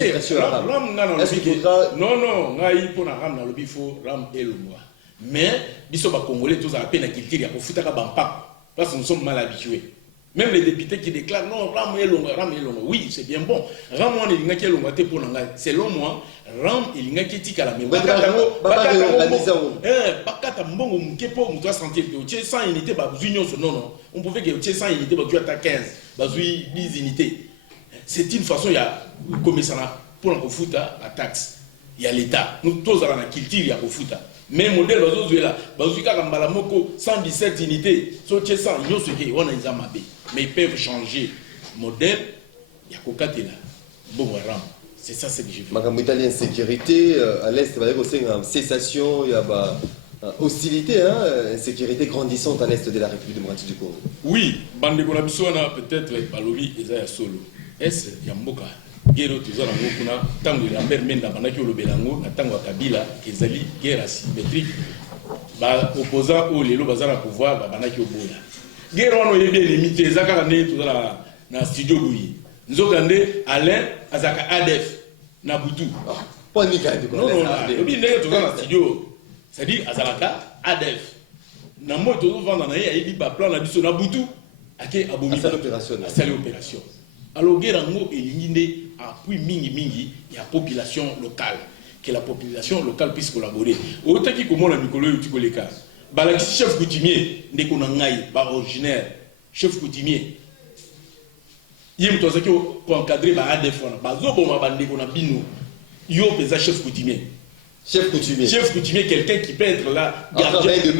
Est-ce qu'il faudra... Non, il faut ram na lobi faut ram et le mois. Mais biso ba congolais tous à peine culture ya ko futaka bampa parce que nous sommes mal habitués. Même les députés qui déclarent non ram et longa. Oui, c'est bien bon. Ram on elinga ki longa te pour nanga. Selon moi, ram elinga ki tika la mais bakata mbongo mkepo mutwa sentir que tu 100 unités ba union non. On pouvait que tu 100 unités ba tu as 15, ba 10 unités. C'est une façon, il y a comme ça pour la foota la taxe. Il y a l'État. Nous tous dans la culture, il y a foota. Mais le modèle bazo là, bazo kaka moko 117 unités, so 100, ils ont ce qui on a ils amabé. Mais ils peuvent changer modèle. Il y a kokate là. Bon ram. C'est ça ce que je veux. Makambo italien sécurité à l'est, il y a aussi une cessation, il y a hostilité, hein, sécurité grandissante à l'est de la République démocratique du Congo. Oui, bande konabisona peut-être balobi ezaya solo. Est yamboka guerre tozala ngokuna tango la mer menda banaki olobelango na tango Kabila ezali guerre asymétrique ba opposant au lelo bazala pouvoir ba banaki obola guerre wana yebi limité ezaka ne tozala na studio Louis nzokande Alain azaka ADF na butu pas ni ka de non obi ndenge tozala na studio c'est-à-dire azalaka ADF na moto tozovanda na ye ayebi ba plan na biso na butu ake abomi à l'opération. Alors, Guérango et l'Inde appuient mingi la population locale, que la population locale puisse collaborer. Autant qu'il commence à Nicolas Utikoleka, le chef coutumier, Nekonangaï, originaire, chef coutumier, il y a un qui encadré par ADF, chef coutumier. Chef coutumier, quelqu'un qui peut être là, gardien de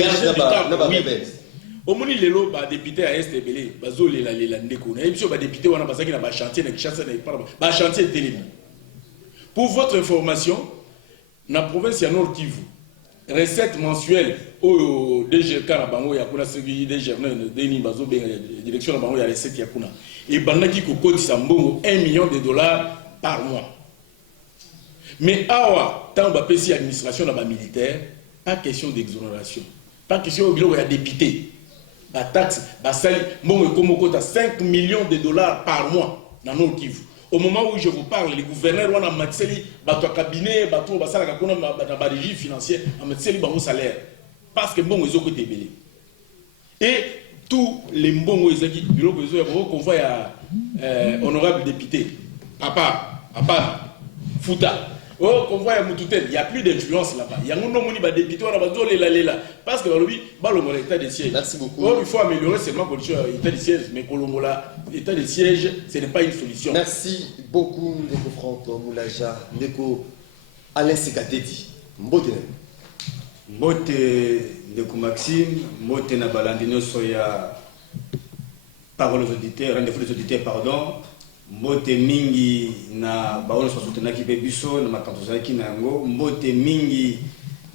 au moni lelo ba député à est belé bazo lela ndeko na biso ba député wana bazaki na ba chantier na Kinshasa na ba chantier télémi. Pour votre information, na province ya Nord Kivu, recette mensuelle au DG na bango ya kuna segi DG na deni bazo benga direction na bango ya recette ya kuna et bandaki ko kotisa mbongo $1 million par mois. Mais awa tant ba pesi administration na ba militaire, pas question d'exonération, pas question de ya député. La taxe, la salle, mon économie à $5 millions par mois dans nos Kivu. Au moment où je vous parle, les gouverneurs ont un cabinet, un régie financier, un salaire. Parce que bon, ils ont été belés. Et tous les bons qu'on voit à honorable député, Papa, Fouta. Oh, convoi à Moutoutel, il n'y a plus d'influence là-bas. Il y a un nombre de députés, parce que l'état de siège. Merci beaucoup. Oh, il faut améliorer seulement l'état de siège, mais l'état de siège, ce n'est pas une solution. Merci beaucoup, Ndeko Franco Moulaja, Ndeko Alain Sikatedi. Mbote. Mbote Ndeko Maxime, Mbote Nabalandino Soya, parole aux auditeurs, rendez-vous des auditeurs, pardon. Mbote mingi na baono sosutenaki pe biso na makambo zaki nango mbote mingi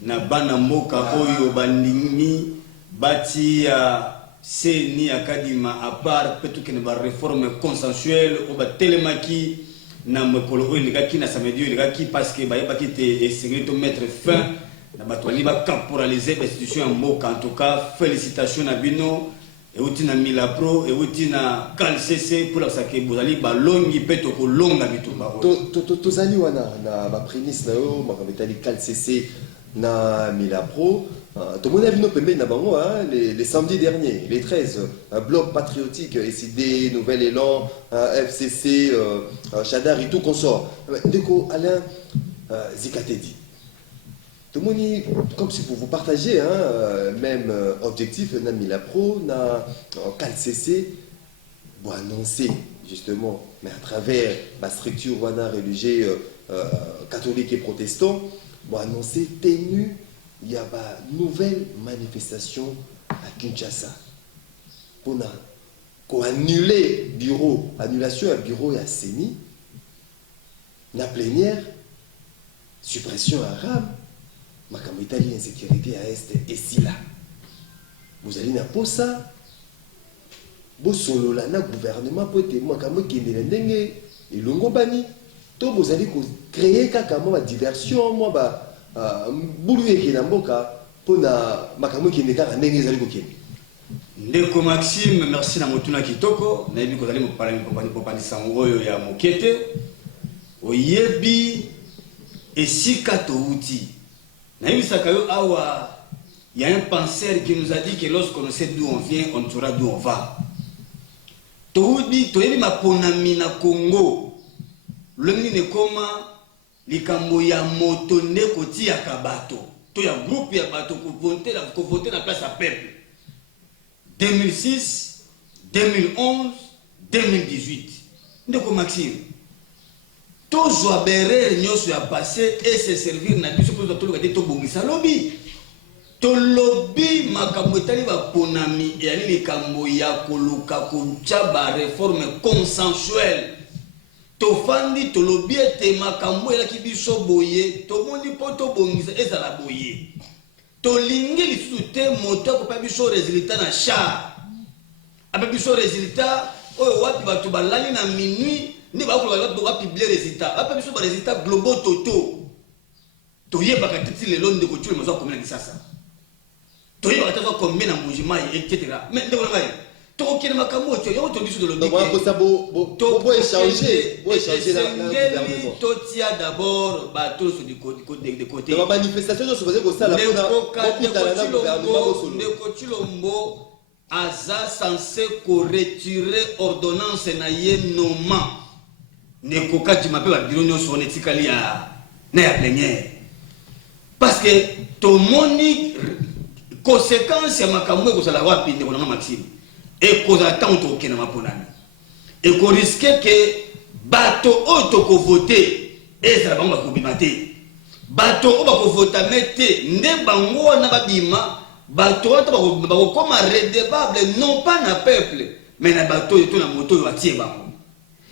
na bana mboka oyo bandimi bati ya seni akadima à part peut-être que ba réforme consensuelle ou ba telemaki na mekolo oyo likaki na samedi likaki parce que ba yebaki te essayer de mettre fin na batwali ba caporaliser l'institution en mboka. En tout cas félicitations à bino et aussi na Milapro et aussi na CalCC pour la sake bozali balongi peto ko longa bitumba tozali wana na ba prémisse na yo makametali CalCC na Milapro to mona bino pembe na bango les samedis derniers les 13 bloc patriotique SID Nouvel Élan FCC Chadar et tout consort Ndeko Alain Sikatedi. Tout le monde, comme c'est pour vous partager, même objectif, na Milapro, na CalCC, pour annoncer justement, mais à travers la structure religieuse catholique et protestant, pour annoncer tenue, il y a une nouvelle manifestation à Kinshasa. Pour annuler bureau, annulation à bureau et à CENI, la plénière, suppression à RAM. Makambo italien insécurité à est et si là vous allez na posa bo solo la na gouvernement pour te makambo qui ne ndenge ilongo bani to vous allez créer kaka mo diversion mo ba bulu yeke na mboka pona makambo qui ne kaka ndenge ezali ko kende. Ndeko Maxime, merci na motuna kitoko na yebi ko zali mo parler ko pani sango oyo ya mokete oyebi esika touti na yebisaka yo awa. Il y a un penseur qui nous a dit que lorsqu'on sait d'où on vient, on saura d'où on va. Toudi, toyebi maponami na Congo. Lomini ne koma likambo ya moto ne koti ya kabato. To ya groupe ya bato ko voter na place à peuple. 2006, 2011, 2018. Ndeko Maxime. To joabere nyoso ya passé et se servir na biso pour to lokate to bongisa lobby. To lobby makambo etali ba ponami et ali likambo ya koluka kuncha ba réforme consensuelle. To fandi to lobby ete makambo ela ki biso boye to mondi poto bongisa ezala boye. To lingi lisusu te moto ko pa biso résultat na char. Apa biso résultat oyo wapi batu balali na minuit ni ba ko ba publier résultat. Apa biso ba résultat global toto. To yeba ka titi le londe ko tuli mozo komela kisasa. To yeba ka tata combien na mujima etc. Mais ndeko ngai to okene makambo to yo to biso de lobby. Donc ça bo échanger na gouvernement. To tia d'abord ba to sur du côté. La manifestation se faisait comme ça la gouvernement solo. Ndeko Chilombo aza censé retirer ordonnance na ye noma. Ndeko kati mape ba biro nyoso netikali ya na ya plénière. Parce que to moni conséquence ya makambo ko sala wapi ndeko na Maxime. Et qu'on attend au Kenya maponami. Et qu'on risque que bateau auto ko voter et ça va ko bimate. Bateau o ba ko voter mette ne bango na babima bateau auto ba ko comme redevable non pas na peuple mais na bateau to na moto yo atie bango.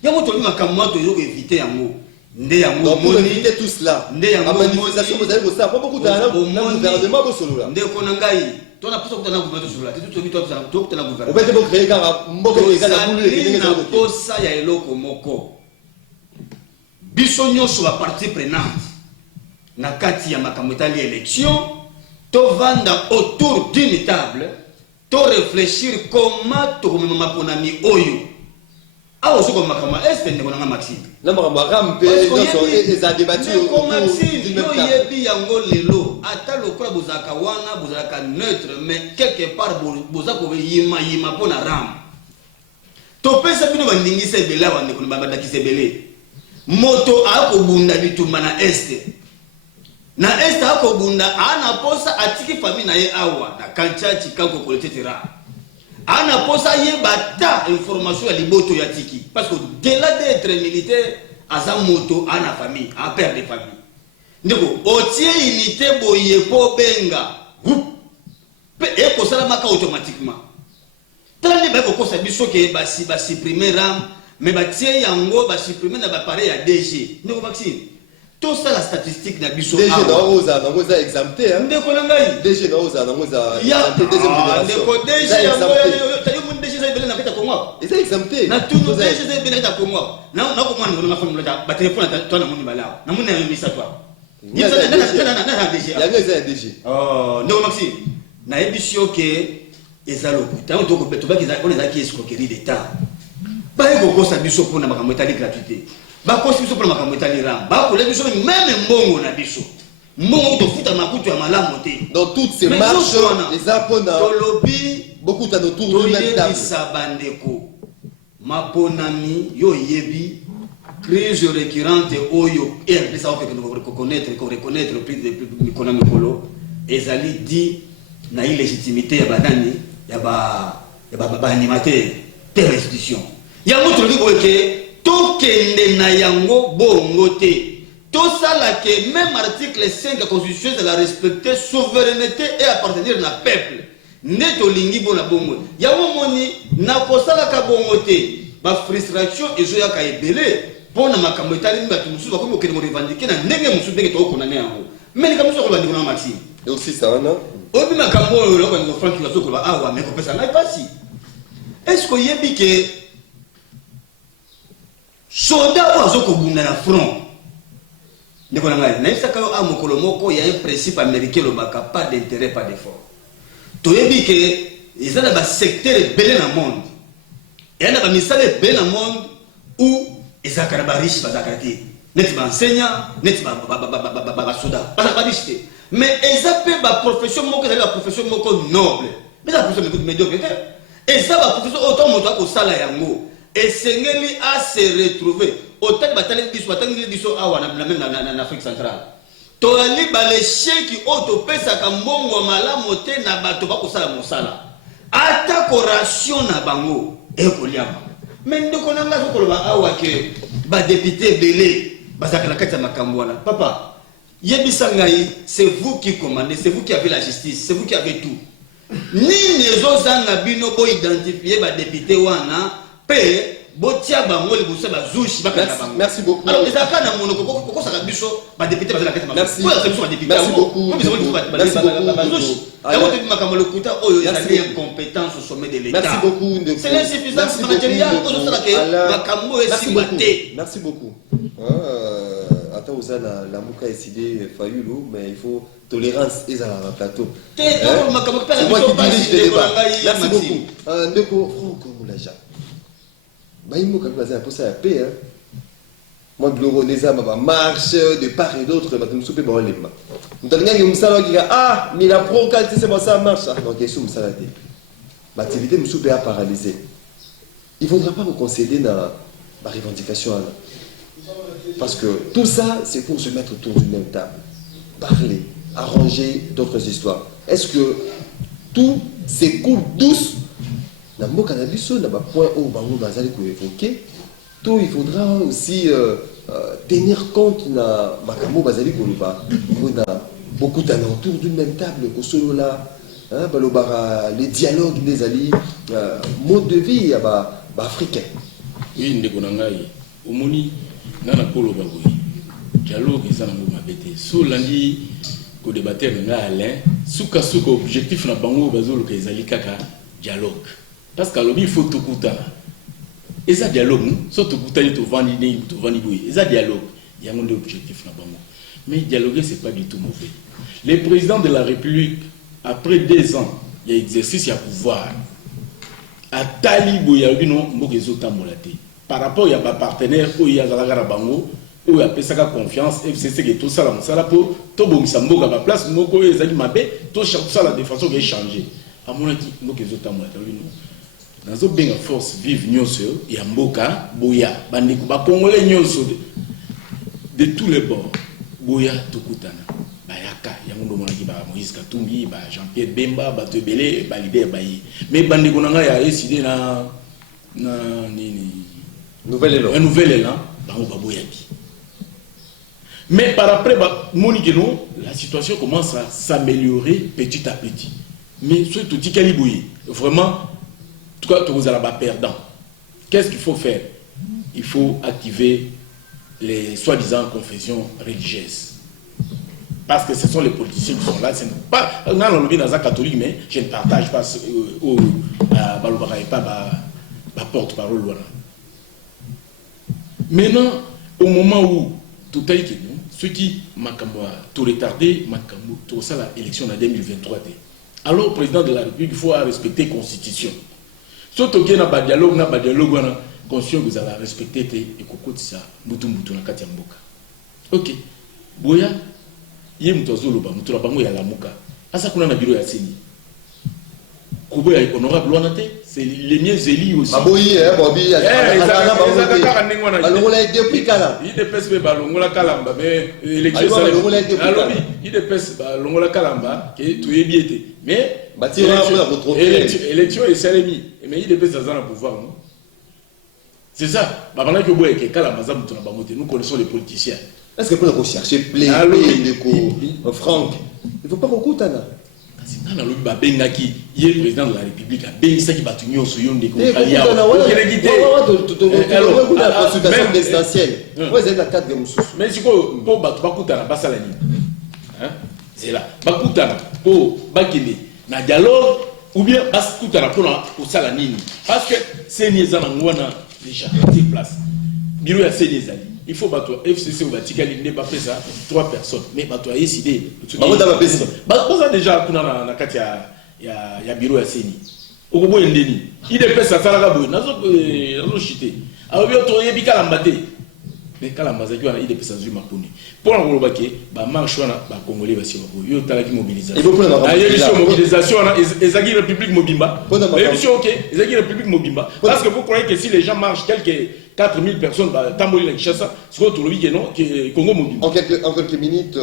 Ya moto li makamwa to yo éviter yango. Nde yango donc pour éviter tout cela. Nde yango manifestation vous avez ça pas beaucoup de gouvernement bo solo là. Nde ko ngai to na posa kutana gouvernement sur la tout to kutana gouvernement. On peut créer car mboka ezala bulu ke na posa ya eloko moko. Biso nyonso ba partie prenante na kati ya makambo etali élection to vanda autour d'une table to réfléchir comment to komema maponami oyo. Ah aussi comme makambo est ndeko na Maxime. Na makambo rampe nyonso eza débattu au Maxime yo yebi yango lelo ata lokola bozaka wana bozaka neutre mais quelque part bozaka ko yima pona ram. To pesa bino bandingisa ebele wa ndeko na badakisa ebele. Moto akobunda bitumba na este. Na este akobunda ana posa atiki famille na ye awa na kanchachi kanko koletetera. Ana posa ye bata information ya liboto ya tiki parce que delà d'être militaire aza moto ana famille a père de famille ndeko otie unité boye po benga pe e ko sala maka automatiquement tande ba ko kosa biso ke ba supprimer ram mais ba tie yango ba supprimer na ba pare ya DG ndeko Maxime tout ça la statistique na biso DG na oza exempté hein ndeko na ngai DG na oza exempté deuxième génération ndeko DG yango tali mun DG za ibele na kata kongo ils sont exemptés na tout DG za ibele na kata kongo na ko mwana na famu la ba téléphone to na muni balao na muni na misa toi ni za na DG ya ngeza DG oh ndeko Maxime na ebisio ke ezalo tango to ko beto ba kiza on ezaki escroquerie d'état ba eko kosa biso pona makambo etali gratuité ba kosi biso pona makambo etali ram ba ko le biso même mbongo na biso mbongo to futa makutu ya malamu te dans toutes ces marches les apona to lobby beaucoup à autour de même table sabandeko maponami yo yebi crise récurrente oyo et ça fait que nous reconnaître le prix de l'économie colo ezali dit na illégitimité ya banani ya ba animateur de restitution ya moto li boke to kende na yango bongo te to sala que même article 5 de la constitution de la respecter souveraineté et appartenir na peuple neto lingi bona bongo ya moni na kosala ka bongo te ba frustration ezo ya ka ebele pona makambo etali mbatu mususu bakomi okende mo revendiquer na ndenge mususu ndenge to kona ne yango mais comme ça ko bandiko na Maxime et aussi ça non obi makambo oyo ko ngo Frank bazo ko ba awa mais ko pesa na pasi est-ce que yebi que soldat bazo ko bunda na front ndeko na ngai na isaka yo amokolo moko ya un principe américain lo baka pas d'intérêt pas d'effort to yebi que ezala ba secteur belé na monde et na ba misale belé na monde où ezaka ba riche bazaka te net enseignant, net soda. Mais ils appellent la profession la profession noble. Mais la profession médiocre. Et ça la profession autant monta au sala yango. Et Sengeli a se retrouver autant de bataille biso en Afrique centrale. Toali balé qui auto pesa kambongo malamu te na bato ba kosala mosala. Ata koration na bango e koliama. Mais ndeko na ngazo koloba awa ke ba député belé bazakala kati makambo wana. Papa, yebisa ngai, c'est vous qui commandez, c'est vous qui avez la justice, c'est vous qui avez tout. Ni nezo zanga bino bo identifier ba député wana pe botia bango le bossa bazushi bakana bango. Merci beaucoup. Alors les akana monoko koko saka biso ba député bazala kati makambo. Merci beaucoup. Merci beaucoup. C'est l'insuffisance managériale Merci beaucoup. Attends, vous avez la mouka décidé Fayulu, mais il faut tolérance et ça la plateau. C'est moi qui dirige le débat. Merci beaucoup. Ndeko Franco Moulaja. Baïmo quand vous avez posé la paix. Moi, le Roneza m'a marche de part et d'autre. Je me suis fait bon les mains. Nous avons dit que ah, mais la pro qualité c'est moi ça marche. Donc il est ça la dé. Ma activité me suis paralysé. Il ne faudra pas vous concéder dans la revendication. Parce que tout ça, c'est pour se mettre autour d'une même table. Parler, arranger d'autres histoires. Est-ce que tout s'écoule douce dans le cannabis, dans le point où vous avez évoqué, tout il faudra aussi tenir compte de Makamo Bazali Koluba. On a beaucoup d'alentours d'une même table, au solo là, les dialogues des alliés, mode de vie africain. Oui, Ndekonangai, Omoni. Nana Polo Bagoui, dialogue ils en ont mabete. Sous lundi, ko débatteur nga Alain, souka objectif na bango bazolo ka ezali kaka dialogue. Parce que il faut tout kutana. Et ça dialogue, so tout kutani to vandi boui. Et ça dialogue, il y a un objectif na bango. Mais dialoguer c'est pas du tout mauvais. Les présidents de la République après 2 ans, il y a exercice, il y a pouvoir. À Talibo ya bino mbokezo tambolate. Par rapport à ma partenaire, il y a la bango, où il y a pesaka confiance, FCC qui tout ça là, ça là pour tout bon ça mboka ma place, moko ezali mabe, tout ça là de façon qui changer. À mon avis, nous que autres moi dans zo benga force vive nyonso ya mboka boya bandeko ba congolais nyonso de tous les bords boya tukutana bayaka yango ndo mona ki ba Moïse Katumbi ba Jean-Pierre Bemba ba Tebele ba leader bayi mais bandeko nanga ya décidé na nini un nouvel élan, mais par après, la situation commence à s'améliorer petit à petit. Mais ce tout dit vraiment, en tout cas, vous allez pas perdant. Qu'est-ce qu'il faut faire? Il faut activer les soi-disant confessions religieuses. Parce que ce sont les politiciens qui sont là. Ce n'est pas dans un catholique, mais je ne partage pas la porte-parole. Maintenant, au moment où tout a été ceux qui m'ont tout retardé, tout ça l'élection en 2023. Alors, le président de la République, il faut respecter la Constitution. Surtout qu'il y a un dialogue, conscient que vous allez respecter et que ça, Moutou na kati mboka. Ok. Boya, yé moutozo loba, moutou la bango ya la mouka. Asa kuna na bureau ya seni. Kubo ya honorable wanate, c'est les miens élus aussi. Aboyi, bobi, il depuis kala. Il dépêche balongola kalamba, mais élection il dépêche balongola kalamba, qui est tout ébiété. Mais élection est salemi, mais il dépêche dans un pouvoir. C'est ça. Nous connaissons les politiciens. Est-ce que pour chercher plein de Franck, il ne faut pas beaucoup Tana. Il y a le président de la République, il y a la mais c'est quoi pour c'est là. Pour na dialogue ou bien parce que c'est déjà sur place. Bureau à Sénézali. Il faut battre FCC ou Batikali n'est pas fait ça 3 personnes mais battre décidé. Bah déjà na kati ya bureau à Séni. Okobo endeni. Il dépêche ça sala boy nazo chité. Alors bien to yebika lambate. mais quand la mazaki wana il est pesé sur maponi pour la kolobaki ba marche wana ba congolais ba siba yo talaki mobilisation mobilisation wana ezaki république mobimba mais monsieur OK ezaki république mobimba parce que vous croyez que si les gens marchent quelques 4000 personnes ba tamboli na Kinshasa c'est quoi tout le week-end non Congo mobimba en quelques minutes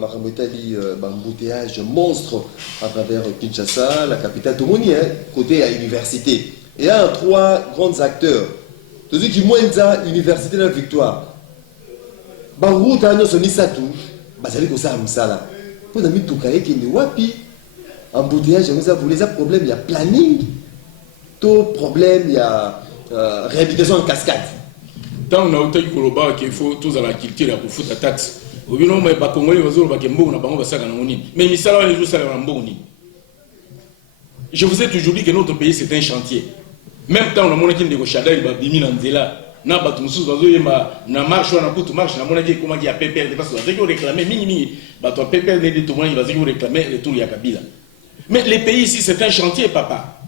Makambo Itali embouteillage monstre à travers Kinshasa la capitale Tomoni côté à université et il y a 3 grands acteurs Tozui qui Mwenza université de la victoire route à nos sonisatu bazali ko sa msala pour na mituka yake ni wapi embouteillage nous a voulu ça problème il y a planning tout problème il y a réhabilitation en cascade tant na utaki koloba qu'il faut tous à la culture ya kufuta taxe obino mais ba congolais bazolo ba kembo na bango basaka na nini mais misala les jours ça na mboni je vous ai toujours dit que notre pays c'est un chantier même temps na monaki ndeko shadai ba bimi na nzela na batu mususu bazoyemba na marche wana kutu marche na monaki comment dire PPL parce que bazaki réclamer mingi bato PPL ne dit tout monde bazaki réclamer le tour ya Kabila mais les pays ici c'est un chantier papa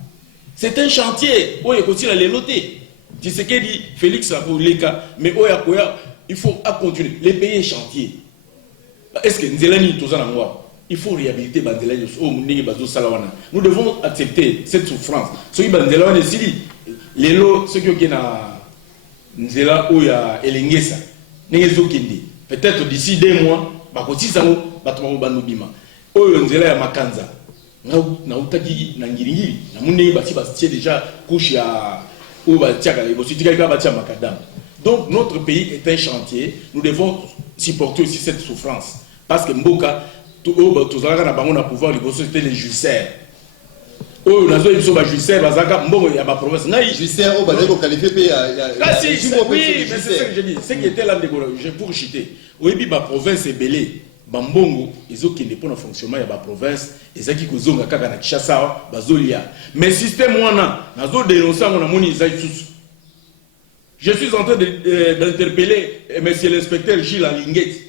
c'est un chantier oyo kotila leloté tu sais que dit Félix Akoleka mais oya koya il faut continuer les pays chantier est-ce que nzelani tozana ngwa il faut réhabiliter bandelani au ndenge bazo salawana nous devons accepter cette souffrance ce qui bandelani sili lelo ce qui na nzela oya elengesa ngezo kindi peut-être d'ici 2 mois bakotisa ngo bato banobima oyo nzela ya makanza na utaki na ngiringiri na munenge bati batie déjà couche ya ou batiaka bositika ka batia makadam donc notre pays est un chantier nous devons supporter aussi cette souffrance parce que mboka tozalaka na bango na pouvoir liboso c'était les jusseurs oh nazo biso ba jusseurs bazaka mbongo ya ba province ngai jusseurs o bazako qualifier pe oui mais c'est ce que je dis c'est qui était là je pour citer oyebi ba province ebelé bambongo ezokende pour le fonctionnement ya ba province ezaki kozonga kaka na Kinshasa bazolia mais système wana nazo dénoncer ngona moni ezai susu je suis en train d'interpeller monsieur l'inspecteur Gilles Alingeti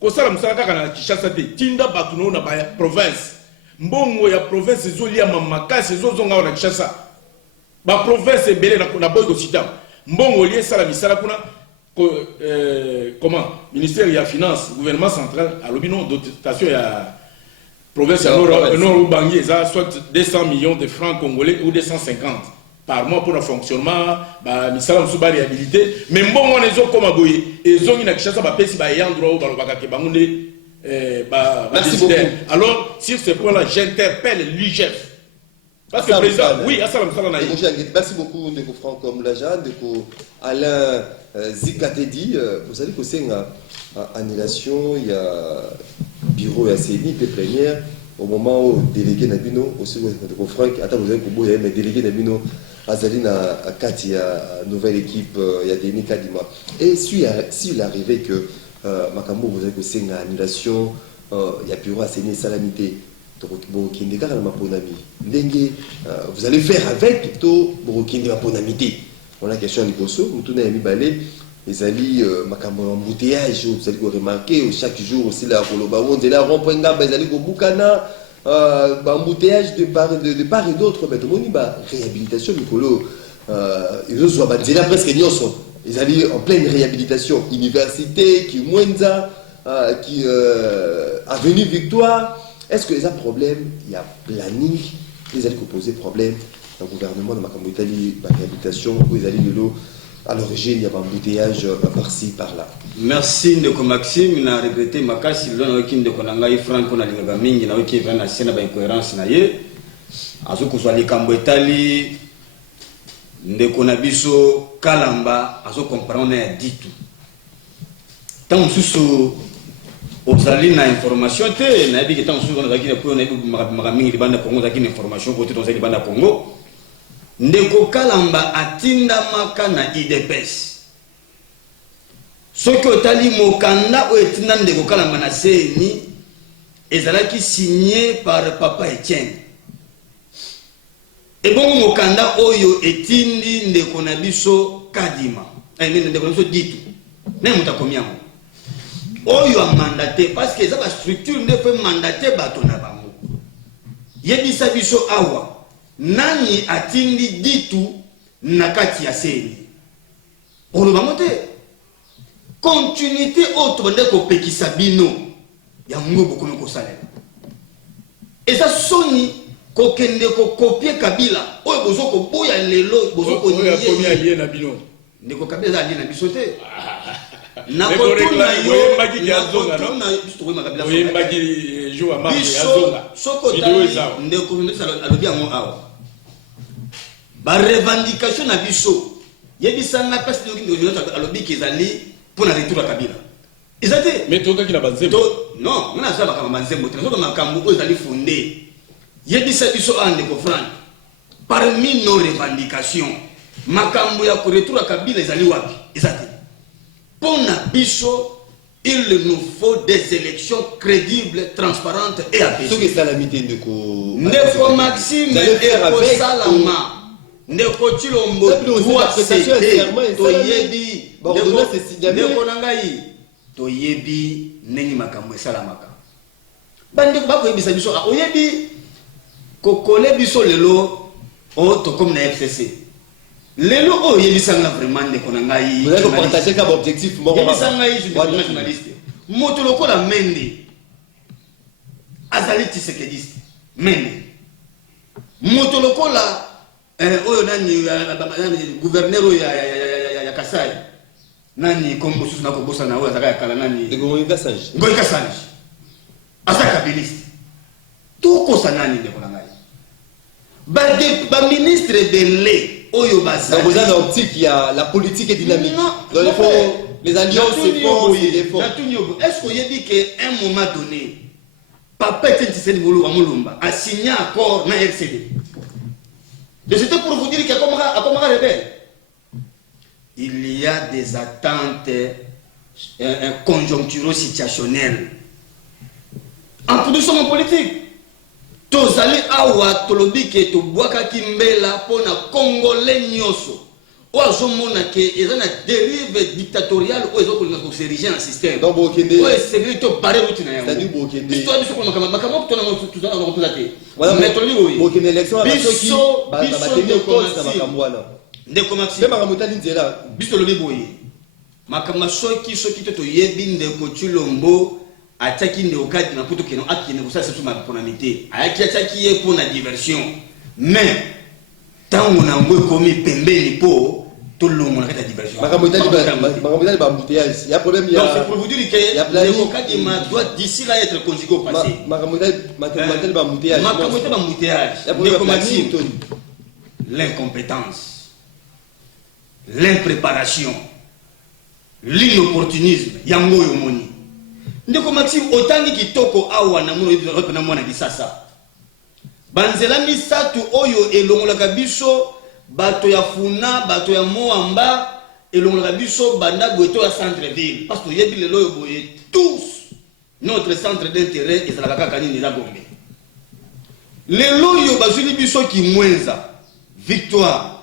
kosala musala kaka na Kinshasa te tinda batuno na ba province mbongo ya province ezolia mamakasi ezozonga na Kinshasa ba province ebele na boy ko cita mbongo lié sala misala kuna comment ministère de la finance gouvernement central à l'obino dotation ya province nord bangi ça soit 200 millions de francs congolais ou 250 par mois pour le fonctionnement ba misala msuba réhabilité mais mbongo nezo koma boye ezongi na Kinshasa ba pesi ba yandro ba lobaka ke bangunde merci beaucoup. Alors sur ce point là j'interpelle l'UGF parce que le président oui merci beaucoup Ndeko Franck Moulaja Ndeko Alain Zikatedi vous savez que c'est une annulation il y a bureau à CENI plénière au moment où délégué Nabino aussi Ndeko Franck attends vous avez pour mais délégué Nabino Azalina Kati à nouvelle équipe il y a Denis Kadima et s'il arrivait que Makambo vous avez que c'est une annulation il y a bureau à CENI salamité vous allez faire avec plutôt on a question de Koso, nous tournons à Mibalé, les alliés Makambo embouteillage, vous allez remarquer chaque jour aussi la Kolobaron, de la Rompenga, les alliés au Boukana, embouteillage de part et d'autre, mais tout le monde réhabilitation, Nicolo, ils ont presque Nyoso, les alliés en pleine réhabilitation, université, qui Mwenza, qui Avenue Victoire. Est-ce que les problèmes, il y a planning, les alliés poser problème dans le gouvernement de Makambo Itali, la réhabilitation, où les alliés de l'eau, à l'origine, il y a un embouteillage par-ci, par-là. Merci Ndeko Maxime, na regretté makasi lona wiki Ndeko Nangai Franco na linga mingi na wiki vana sena ba incohérence na ye. Azo kozwa likambo Itali Ndeko na biso Kalamba azo comprendre ya ditu. Tant susu ozali na information te na yebi tant susu na zakina ko na yebi makaming libanda Congo zakina information ko te dans libanda Congo. Ndeko Kalamba atinda maka na IDPS. Soki otali mokanda o etinda Ndeko Kalamba na CENI ezalaki signé par Papa Etienne. Et bon mokanda oyo etindi Ndeko na biso Kadima. Ndeko na biso ditu. Même mutakomiamo. Oyo a mandaté parce que ça la structure ne peut mandater bato na bango. Yebisa biso awa. Nani atindi ditu nakati ya CENI. Olobango te. continuité autre ndeko pekisa bino ya ngobo comme ko salé et ça soni ko kende ko copier Kabila oyo bozoko boya lelo bozoko lié na bino ndeko Kabila ali na bisote na ko tuna yo mbaki ya zonga no biso ko Kabila oye mbaki jo wa marque ya zonga soko tali ndeko ndesa alobi ngo awa ba revendication na biso yebisanga pasi ndeko alobi kezali pour la retour à Kabila. Ils étaient. Mais toi, qui a basé. Non, on a ça comme Manzembo. Nous sommes en Cambo, ils allaient fonder. Il y a des services en découvrant. Parmi nos revendications, Makambo ya retour à Kabila, ils allaient wapi. Ils étaient. Pour Nabiso, il nous faut des élections crédibles, transparentes et apaisées. Ce qui est salamité de ko. Ndeko Maxime et Salama. Ndeko Chilombo. Toyebi. Ndeko nangai toyebi neni makambo esalamaka bandeko bakoyebisa biso oyebi kokole biso lelo o to comme na FCC lelo o yebisanga vraiment ndeko nangai vous allez partager comme objectif moko yebisanga je journaliste moto lokola Mende azali tisekediste Mende moto lokola oyo nani gouverneur ya Kasai nani kombo susu na kobosa na oyo azaka ya kala nani Ngoyi Kasanji azaka kabiliste tokosa nani ndeko na ngai ba ministre de lait oyo bazali vous avez l'optique il y a la politique est dynamique donc il faut les alliances c'est fort c'est fort est-ce que y dit que un moment donné papa Tshisekedi Mulu Amulumba a signé accord na RCD de c'était pour vous dire qu'il y a comme rebelle. Il y a des attentes conjoncturelles situationnelles. En production politique, tous allez awa tolobi ke to boaka kimbela pona congolais nyoso. Oazomona ke ezana dérive dictatoriale o ezoko linga ko s'ériger un système. Donc bokende. O c'est to barre route na yango. C'est-à-dire bokende. Histoire biso ko makamo to na tout ça on reposer. Voilà mais tolobi oui. Bokende élection à biso ba tenir compte na makambo wana. Ndeko Maxime c'est makambo tali nzela biso lobi boye makambo soki to yebi ndeko Chilombo ataki ndeko kadi na poto keno akine ko sasa suma ponamité ayaki ataki ye pona diversion mais tango na ngwe komi pembeni po to longo na kata diversion makambo tali ba embouteillage il y a problème il y a donc c'est pour vous dire que ndeko kadi doit d'ici là être conjugué au passé makambo tali ba embouteillage makambo tali ba embouteillage ndeko Maxime l'incompétence, l'impréparation, l'inopportunisme, yango yomoni. Ndeko Maxime otangi kitoko awa na mwana disasa. Banzela misatu oyo elongolaka biso bato ya Funa, bato ya Moamba elongolaka biso banda gweto ya centre-ville parce que yebi lelo yo boye tous notre centre d'intérêt ezalaka kaka nini na Gombe. Lelo yo bazuli biso ki mwenza Victoire,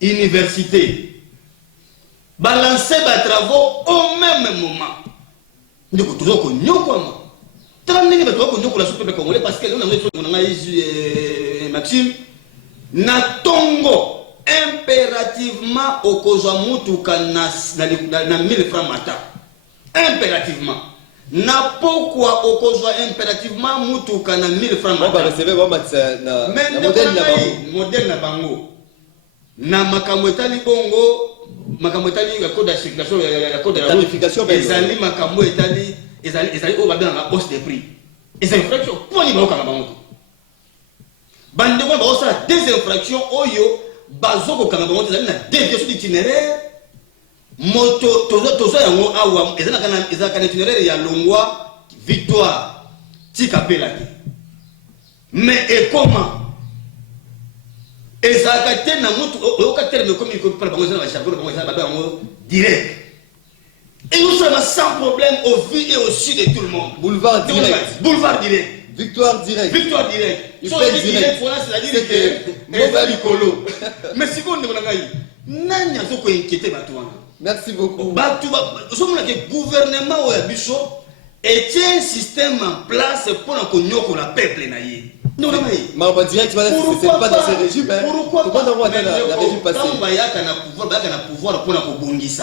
université, balancer les travaux au même moment. Nous avons toujours connu comment. Tant que nous avons connu la soupe congolais parce que nous avons Maxime, Natongo impérativement au Kozamutuka na 1000 francs matin. Impérativement. Na pourquoi au Kozo impérativement mutuka na 1000 francs on va recevoir na modèle na bango na makambo etali bongo makambo etali ya code de circulation ya code de la tarification ezali makambo etali ezali o babana la hausse des prix ezali infraction pour ni baoka na bango bande ko ba osa des infractions oyo bazoko kanga bango ezali na déviation d'itinéraire moto tozo yango awa ezaka na itinéraire ya Longwa Victoire Tikapela mais et comment ezaka te na mutu oka terme comme il parle bango na jargon bango na bango direct et nous sommes sans problème au vu et au su de tout le monde boulevard direct victoire direct il faut direct voilà c'est-à-dire que ezali likolo mais si on demande ngai nani azoko inquiéter batwana. Merci beaucoup. Le gouvernement ou biso et tient un système en place pour que nous le peuple. Non, non, mais. Mais on va dire que c'est pas dans ce régime. Pourquoi pas? La régime passé.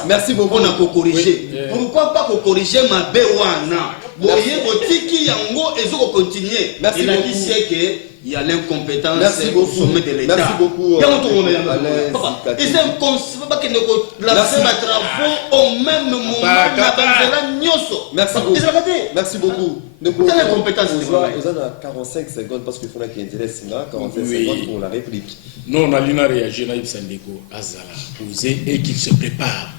Merci beaucoup. Corriger. Pourquoi pas corriger ma béwana? Merci il a beaucoup. dit c'est que il y a l'incompétence au sommet de l'État. Merci beaucoup. Et c'est inconcevable que nous lancer ma travaux au même moment. Merci beaucoup. Merci beaucoup. Vous avez l'incompétence. Vous avez 45 secondes parce qu'il faut qu'il intéresse 45 secondes pour la réplique. Non, on a l'une réagi à Ibsandeko, Azala, posé et qu'il se prépare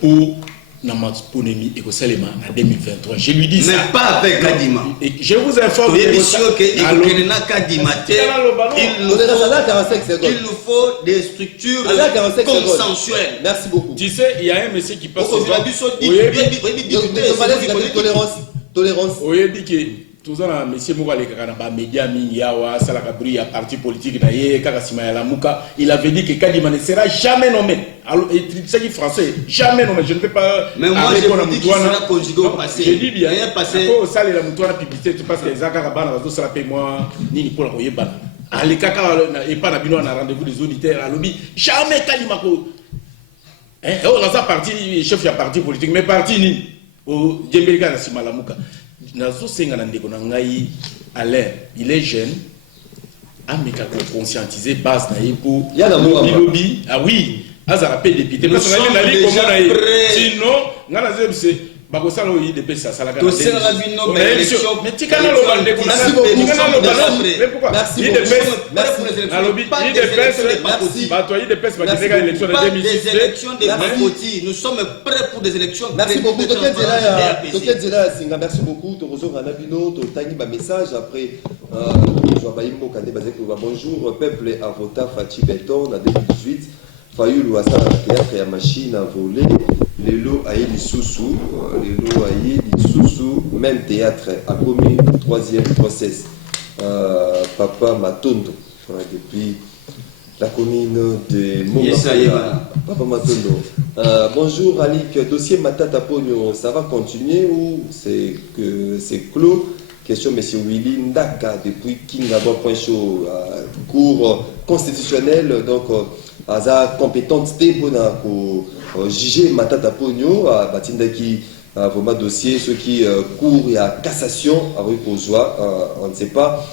pour Namatponemi et Kosalema en 2023. Je lui dis ça. Mais pas avec Kadima. Et je vous informe il nous faut des structures consensuelles. Merci beaucoup. Tu sais, il y a un monsieur qui passe tolérance. Oui, tout ça, monsieur Mouale, média Minyawa, Salakabri, il y a parti politique, il avait dit que Kadima ne sera jamais nommé. Alors, c'est dit français, jamais nommé. Je ne peux pas. Mais moi, je vous dis qu'il sera conjugué au passé. Je dis bien. Rien passé. Ça, la moutoine publicité, parce que les Akabana, ça la paye moi, ni pour la Koyebana. Les Kaka, et pas la binois, on a rendez-vous des auditeurs à lobby. Jamais Kadima. On a ça parti, chef de parti politique, mais parti ni. Au Djembelga, la Simalamouka. Alain, il est jeune, mais il a conscientisé base pour lobby. Ah oui, Azara paye député. Nous sommes déjà prêts. Sinon, Bakosalo IDP ça la mais élection. Mais tu canal au bande Merci beaucoup. Nous sommes prêts pour des élections. Merci beaucoup. Merci beaucoup. Message après. Bonjour peuple à Vota Fachi Belton en 2018. Fayou Ouassa théâtre et machine à voler. Lelo Aïli Soussou, même théâtre a commis 3e process. Papa Matondo, depuis la commune de Mongapana. Papa Matondo. Bonjour Alik, dossier Matata Pogno, ça va continuer ou c'est clos? Question monsieur Willy Ndaka depuis Kingabo.show, cours constitutionnel, donc Aza compétente pour juger Matata Pogno, Batindaki vraiment dossier, ceux qui courent à cassation, à on ne sait pas.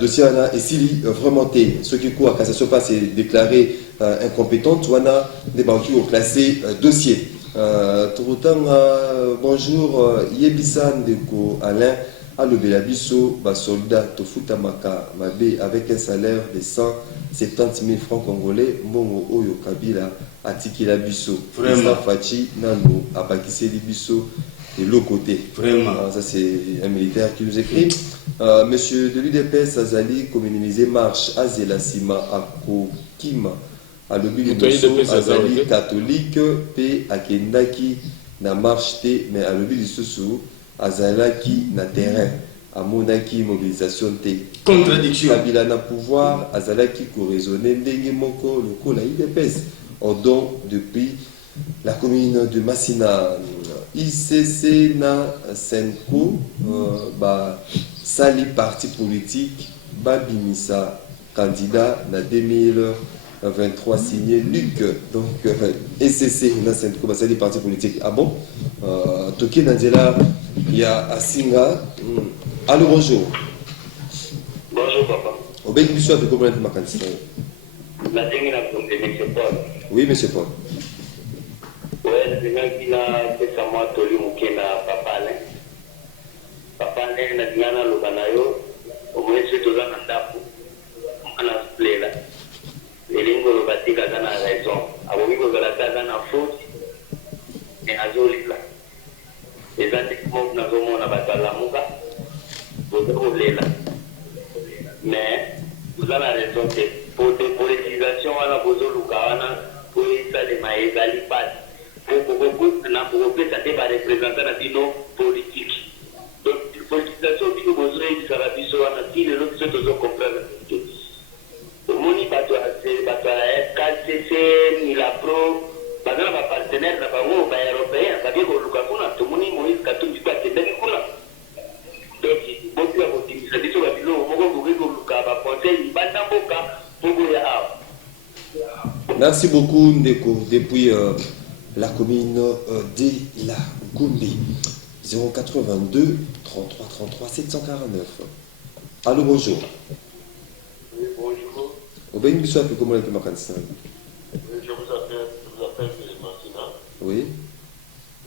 Dossier et s'il vraiment ceux qui courent à cassation pas c'est déclaré incompétente, ou on a des banquiers au classé dossier. Bonjour Yebisan Deko Alain. Allo Belabiso, soldat Tofuta Maka Mabe avec un salaire de 170 000 francs congolais, Mongo Oyo Kabila, Atiki Labiso, Vraiment. Fachi, Nano, Abakise Libiso, de l'autre côté. Vraiment. Alors, ça, c'est un militaire qui nous écrit. Monsieur de l'UDPS Azali, communisé marche, Azela Sima, Akokima, Allo Belabiso, Azali, catholique, P. Akendaki, na marche T, mais Allo Belabiso, Azalaki na terrain, Amonaki mobilisation T. Contradiction. Kabila na pouvoir, Azalaki ko raisonner ndenge moko loko la IDPS. Odon depuis la commune de Massina, ICC na Senko, sali parti politique, Babimisa candidat na 2023 signé Luc, donc SCC na Senko, sali parti politique. Ah bon? Toki Nandela. Il y a Asinga. Allô, bonjour. Bonjour, papa. Au bénéfice de combien de macanistes? La dernière fois, c'est M. Paul. Oui, M. Paul. Oui, c'est bien qu'il a fait sa moitié de l'Umoukena, papa Alain. Papa Alain, la Diana Luganayo, au moins, c'est tout ça, on a soufflé là. Les lignes de bâtir à la raison. À vous, vous avez la faute. Et à Zoli là. Les antiquements n'a pas battu la mouka, vous avez là. Mais vous avez raison que pour des politisations, on a besoin de pour ça de ma égalité. Pour représenter par représentants politiques. Donc, la politisation, il faut besoin de ça, si les autres sont comprendre. Le monde est KCC, ni la pro. Bagana ba partenaire na bango ba européen ba bien ko lukakuna to moni Moïse Katumbi ba te ndani kuna donc botu ya botimisa biso ba bilo moko ko Merci beaucoup, Ndeko. Depuis la commune de la Gombe. 082 33 33 749. Allô, bonjour. Oui, bonjour. Au bien, vous savez comment est-ce que Je vous appelle de Massina. Oui.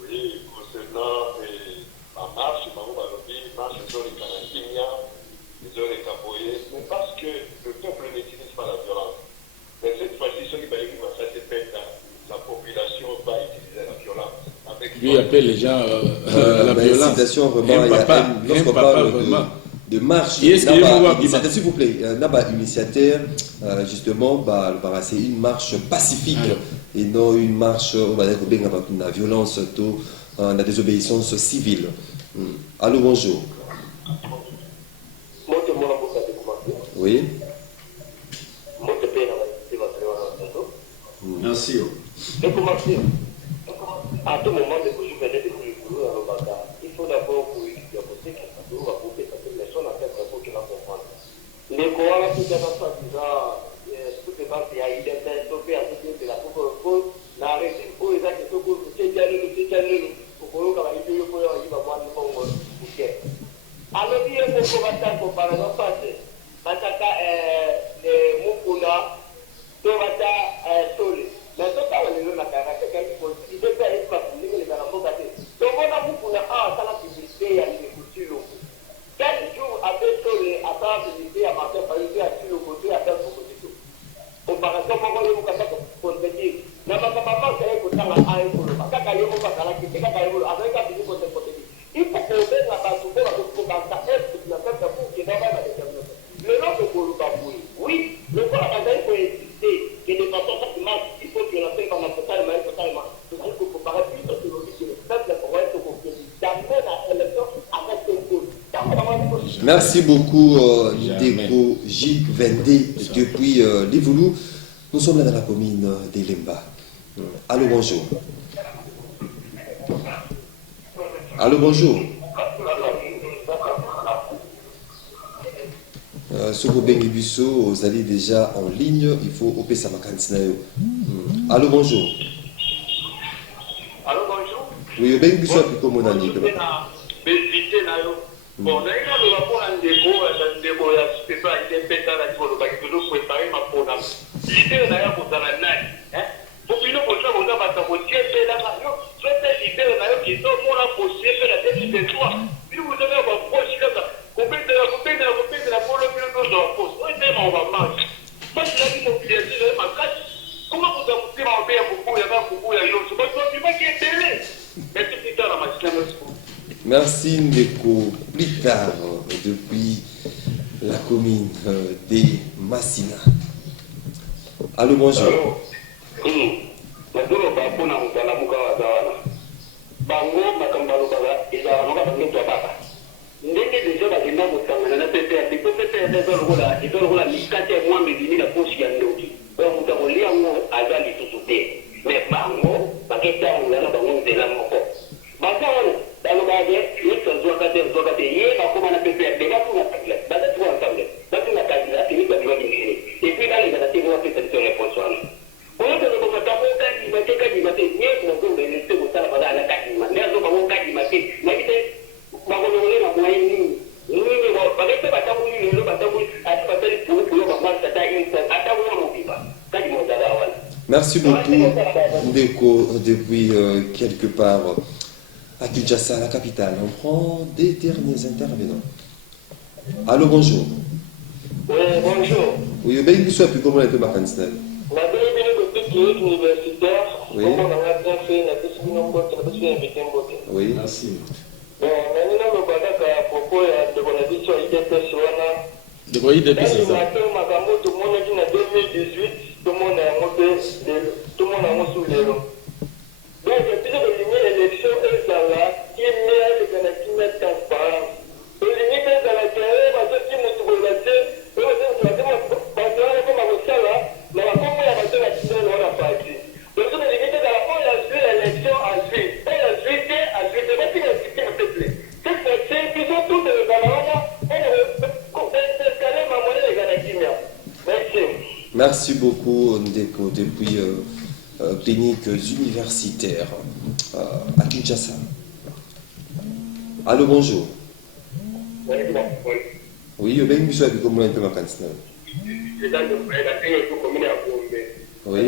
Oui, concernant la marche, marche sur les Canadiens, les Capoyés, mais parce que le peuple n'utilise pas la violence. Mais cette fois-ci, ceux qui vont faire cette fête, la population va utiliser la violence. Lui appelle les gens à la violence. Vraiment, lorsqu'on parle de marche, s'il vous plaît, Naba initiateur, justement, c'est une marche pacifique et non une marche, on va dire, la violence, la désobéissance civile. Allô, bonjour. Oui. Merci. À tout moment, il faut d'abord pour diagnostiquer que nous avons fait cette personne à faire pour qu'il en comprenne. Les courants, tout est en disant, tout est en il y a identité, stoppé à tout de la coupe, la résine, pour les actes, pour que c'est calé, pour que l'on va y voir le bon bouquet. Alors, il y a un peu par exemple, Mataka, les Mukuna, Tomata, Soli. Mais tout ça, on est là, il peut faire une place, il est dans la boca. Donc, on a beaucoup de temps à la publicité et à l'agriculture. Quelques jours après Soli, à la publicité, à Martin, par exemple, à Silo, à faire beaucoup de tout. Par exemple, on va vous faire pour te dire, n'a pas maman, c'est pour ça, à un peu, à Kakayo, à la critique, à Kakayo, avec la publicité pour te protéger. Il faut qu'on ait la base pour la tête, pour la tête, pour qu'il y ait la détermination. Le nom de Koluba, oui, le corps à la faut exister, et de façon facilement, il faut que la paix va totalement, c'est-à-dire qu'il faut paraître plus sociologique que le peuple pour être compris. D'amener la élection avec le code. Merci beaucoup, Ndeko J22 depuis Livoulou. Nous sommes là dans la commune d'Elemba. Allô, bonjour. Allô, bonjour. Soko Bengi Busso, vous allez déjà en ligne, il faut opérer sa vacances. Allô, bonjour. Allô, bonjour. Oui, Bengi Busso, puis comment on a dit? Bon, là, il y a le rapport à Ndeko, je ne sais pas, il est pété à la Tibolo, parce que je dois préparer ma programme. L'idée, il y a pour ça, pour finir, pour ça, on a pas de possible, c'est là, je fais l'idée, qui sont moins la possible, la tête de toi. Puis vous avez un proche comme ça, coupez de la polo, puis nous en pose. Oui, même on va marcher. Moi, je l'ai dit, mon client, je ma cache. Comment vous avez fait en paix à beaucoup, il y a pas beaucoup, il y a l'autre. C'est pas qui est télé. Merci, plus tard, la machine, merci beaucoup. Merci Ndeko. Plus tard, depuis la commune de Massina. Allô, bonjour. ndenge deja bagenda kosangana na ppr po ppr ezolokola mikate ya mwa medini na posi ya ndoki oyo moto akolia yango aza lisusu te me bango baketambola na bango nzela moko baza wana balobake nyonso azwaka te ye bakoma na ppr de batuna kandila baza tuka ensemble batuna kandila teni babimaki ngene epuis balingaka te bopesa biso réponse wana oyo tozokokata ko kadima te nyonso nazombelese kosala baza ala kadima nde azobango kadima te nayebi te bakolongole na moyen nini bakete batambuli lelo batambuli ati basali puupuyo bamasi ata atabula mobiba kadi mozala wana. Merci beaucoup Ndeko depuis quelque part à Kinshasa, la capitale. On prend des derniers intervenants. Allô, bonjour. Oui, bonjour. Oui, ben il soit plus comment on peut ma candidature. La bienvenue au universitaire. Oui. Comment on a bien fait la question Oui. Merci. Bon, maintenant, le bagage à propos de l'addition IDPS, De quoi IDPS, c'est ça? tout le monde a dit en 2018, tout le monde a monté sous les lots. Donc, depuis l'élection, elle est là, qui est meilleure que la climat transparence. Le limite est à la carrière, parce que si nous devons la dire, nous devons la dire, comme à ça là, mais la pompe est à la climat, on a parti. Donc, le limite est à la fois, il a suivi l'élection à suivre. Elle a suivi, c'est pas qu'il a suivi un peu plus. C'est que, ils sont tous dans la rana, on est carrément monnaie les gars de la climat. Merci. Merci beaucoup, Ndeko, depuis cliniques universitaires à Kinshasa. Allô, bonjour. Oui, je vais vous dire comment on peut m'accompagner. Oui.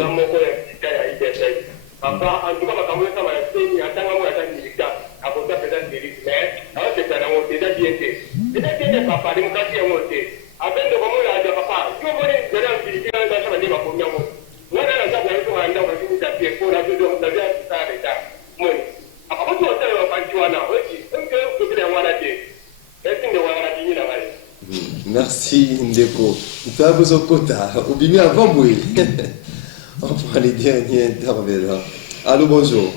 Papa, en tout cas, ma caméra, ça m'a fait, il y a un temps où il y a un militaire, à côté de la militaire, mais, alors c'est un homme, déjà bien été. Déjà bien été, papa, démocratie est montée. Après, de comment il a dit, papa, si vous voulez, vous allez en militaire, dans la chambre, ma première mot. Moi, dans la chambre, il y a un temps, on va finir d'appuyer pour la vie de la vie à l'État. Moi, après, tu vas faire un pantuana, oui, donc, vous voulez avoir la vie. Est-ce que vous avez la vie là-bas? Merci, Ndeko. Vous faites vos quotas. Ou bien avant, oui. On prend les derniers intervenants. Allô, bonjour.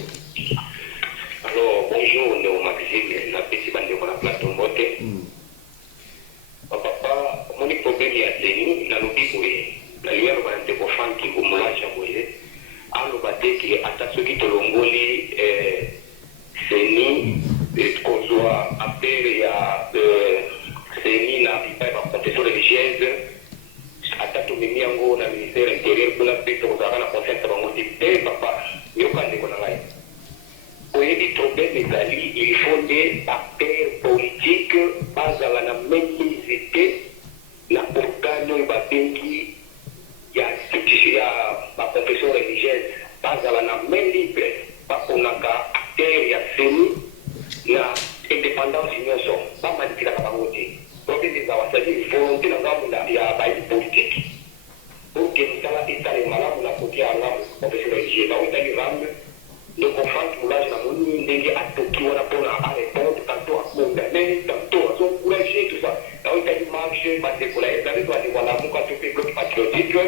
Alors, bonjour, nous, Maxime, la petite bande de la plateau Moté. Papa, mon problème est à nous, dans le biboué, la lumière va être pour fan qui vous moulage à mouiller. Alors, baté qui est attaché qui te l'ongoli, c'est ni, qu'on soit appelé à c'est ni la profession religieuse. Atatu mimi yangu na ministère intérieur kuna pito kuzaka na concept ba motivé papa yokande kona ngai oyebi problème ezali il faut des acteurs politiques bazala na mendizité na organe babengi ya institution ya ba profession religieuse bazala na main libre bakonaka acteur ya seni na indépendance nyonso bamalitika na bango te problème ezala c'est-à-dire volonté na ngambo ya bayi politique pour que nous allons étaler malade na côté à l'âme profession religieuse na otali rambe le confront moulage na moni ndenge atoki wana pona à répondre tantôt à condamner tantôt à s'encourager tout ça na otali marche batekola ezali to aliwala muka to pe bloc patriotique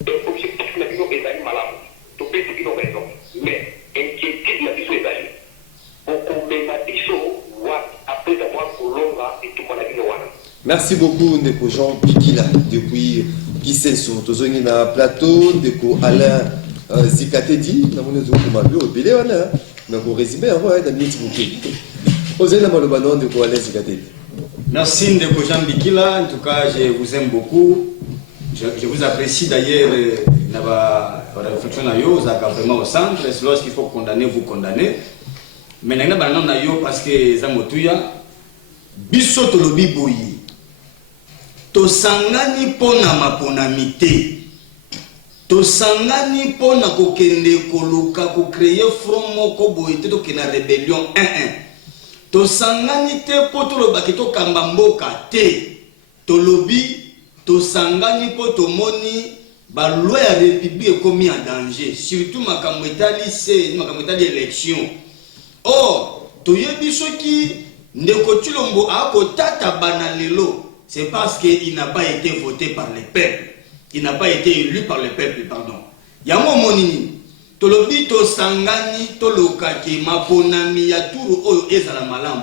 objectif na bino ezali malamu to pe bino raison mais inquiétude na biso ezali okomema biso après avoir kolonga et tout mon avis wana. Merci beaucoup, Ndeko Jean Pikila, depuis Kisenso, Tozongi na plateau, Ndeko Alain Zikatedi, na mon ezo kumabio, obélé wana, na ko résumé avant da minute bouquet. Osez na malobano Ndeko Alain Zikatedi. Merci Ndeko Jean Pikila, en tout cas je vous aime beaucoup. Je vous apprécie d'ailleurs dans la réflexion na yo, ça vraiment au centre, c'est lorsqu'il faut condamner, vous condamnez. Mais na banana na yo parce que za motuya biso to lobi boyi. To sangani pona maponami te. To sangani pona kokende koluka ko créer front moko boyi te to kena rébellion 1-1. To sangani te po to lobaki to kamba mboka te. To lobi to sangani po to moni ba loi ya république komi en danger, surtout makambo etali se makambo etali élection. Or, toyebi soki Ndeko Tshilombo a kotata banalelo, c'est parce qu'il n'a pas été voté par le peuple. Il n'a pas été élu par le peuple, pardon. Yango monini, tolobi to sangani to lokaki maponami ya turu oyo ezala malamu.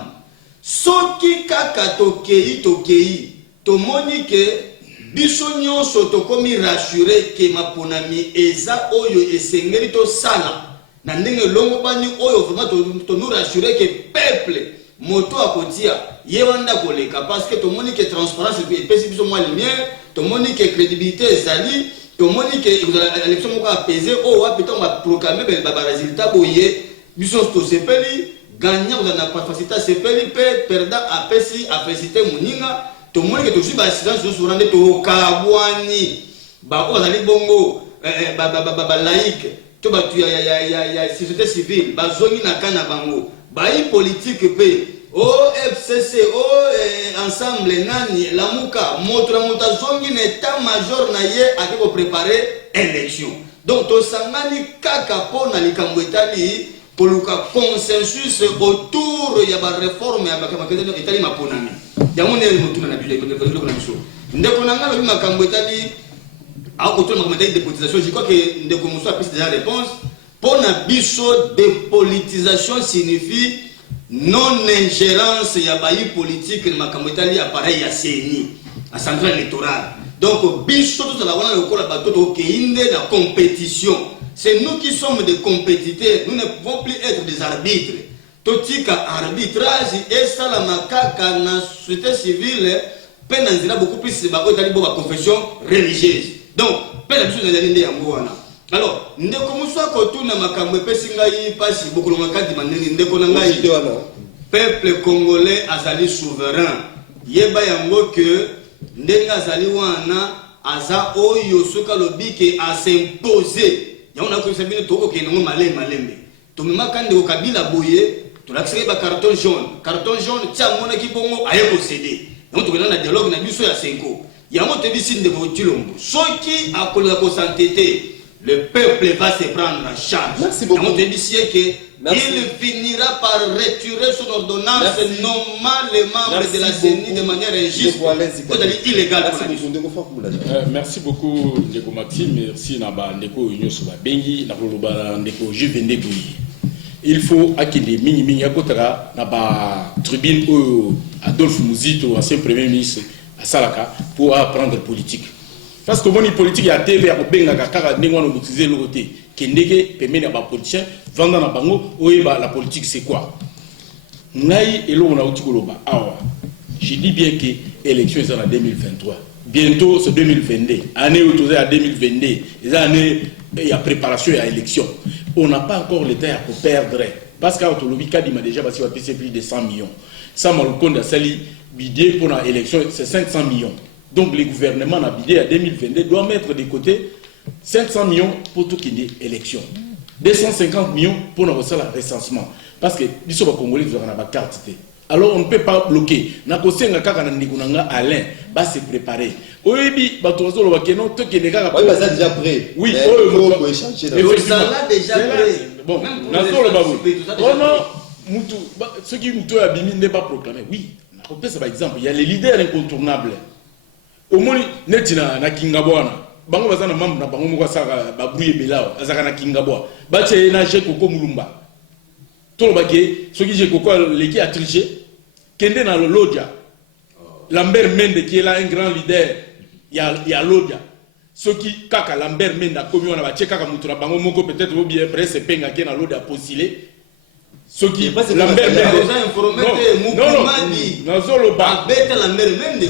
Soki kaka tokei to moni ke biso nyonso tokomi rassurer ke maponami eza oyo esengeli to sala. Na ndenge longo bani oyo vraiment to nous rassurer que peuple moto akotia yewanda koleka parce que to moni que transparence et pesi biso moi lumière to moni que crédibilité ezali to moni que l'élection moko apaisé o wa peut-on va proclamer ba résultat boye biso to sepeli gagnant dans la facilité sepeli perdant apesi apesité muninga to moni que to suis ba silence sur rende to kabwani ba o zali bongo ba laïque to batu ya société civile bazongi na kana bango bayi politique pe o FCC o ensemble nani lamuka moto zongi na état major na ye akiko préparer élection donc to sangani kaka pona likambo etali poluka consensus autour ya ba réforme ya makambo etali maponami yango ne mutuna na bile na biso ndeko nanga bi makambo etali a autour de la dépolitisation, je crois que Ndeko Moussa a pris déjà la réponse. Pour la biso, dépolitisation signifie non-ingérence y a bailli politique de Makamotali appareil à CENI, à centrale électorale. Donc, biso, tout la bateau la compétition. C'est nous qui sommes des compétiteurs, nous ne pouvons plus être des arbitres. Totika arbitrage et ça la macaca na société civile peine en zéro beaucoup plus c'est ba confession religieuse. Donc peine absolue dans les yangoana. Alors ndeko muswa ko tuna makambo pesi ngai pasi bokolonga kadi manengi ndeko na ngai peuple congolais azali souverain yeba yango que ndenga azali wana aza oyo soka lobike a s'imposer yango ko sabine toko ke ngo malembe to memaka ndeko Kabila boye to lakisaka ba carton jaune tia mona ki bongo aye posséder yango to na dialogue na biso ya 5 ans yango te bisi ndeko Tshilombo soki akola ko s'entêter. Le peuple va se prendre en charge. Merci beaucoup. Il finira par retirer son ordonnance nommant les membres de la CENI de manière injuste. Illégale. Merci beaucoup, Ndeko Maxime. Merci, Ndeko Union Sobabengi, Ndeko Juvende. Il faut qu'il y ait mini à côté de la tribune Adolphe Mouzito, ancien premier ministre à Salaka, pour apprendre politique. Parce que mon politique y a TV à Benga Kaka Ningwan utiliser le côté Kendeke permet à politicien vendre na bango oeba la politique c'est quoi Nai et l'on a utikoloba awa. Je dis bien que l'élection est en 2023. Bientôt c'est 2022. Année autorisée à 2022. Les années il y a préparation à l'élection. On n'a pas encore le temps pour perdre parce qu'à Autolobi Kadima déjà parce qu'il va passer plus de 100 millions. Ça m'a le compte Sali bidé pour l'élection c'est 500 millions. Donc le gouvernement a bidé à 2022 doit mettre de côté 500 millions pour tout qui est élection. 250 millions pour nous faire le recensement. Parce que les Congolais ont une carte. Alors on ne peut pas bloquer. Alain va se préparer. Oui, déjà prêt. Oui, déjà prêt. Bon, ce qui n'est pas proclamé. Oui, par exemple, il y a les leaders incontournables. Au moins, netina na Kingabwana. Bango bazana mambo na bango moko saka babruye belao azaka na Kingabwa. Bache na je koko mulumba. Tolo bake soki je koko leki a triché. Kende na Lodja. Lambert Mende qui est là un grand leader. Il y a Lodja. Soki kaka Lambert Mende a commis on a bache kaka mutura bango moko peut-être ou bien presse penga qui na Lodja postulé. Ce qui Lambert Mende non Zoloba bête Lambert Mende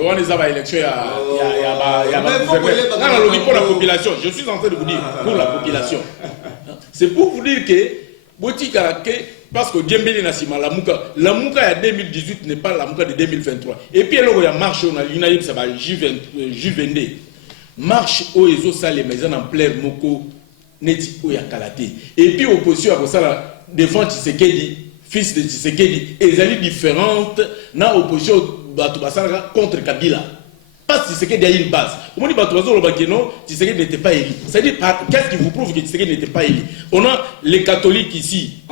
on les a élection pour la population. Je suis en train de vous dire pour la population. C'est pour vous dire que Botika parce que Djembele Nassima la Mouka de 2018 n'est pas la Mouka de 2023. Et puis il y a marche on a l'UNAIP ça va Juvende marche au Ezo Salé mais en plein Moko Neti Oyakalate. Et puis opposition à ça devant Tshisekedi, fils de Tshisekedi, et ils allaient différentes dans l'opposition contre Kabila. Parce que Tshisekedi a une base. On dit que Tshisekedi n'était pas élu. C'est-à-dire, qu'est-ce qui vous prouve que Tshisekedi n'était pas élu? On a les catholiques ici,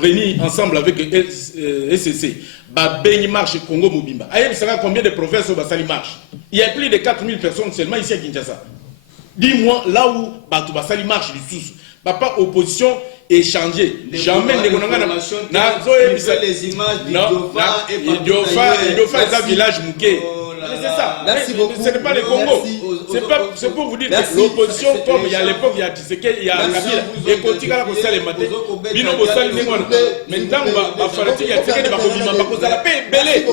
réunis ensemble avec SCC. Beni marche Congo Mobimba. Aïe, vous savez combien de provinces au Basali marche? Il y a plus de 4000 personnes seulement ici à Kinshasa. Dis-moi, là où Basali marche du sous. Papa, opposition échanger. Jamais les images d'Idiofa est un village mouquet. C'est ça. Merci beaucoup. Ce n'est pas le Congo. C'est pour vous dire que l'opposition, comme il y a l'époque, il y a Tshisekedi, il y a Kabila, et Kotika, il y a les matés. Bino Bossali, maintenant, il y a Tshisekedi, il y a la paix belée.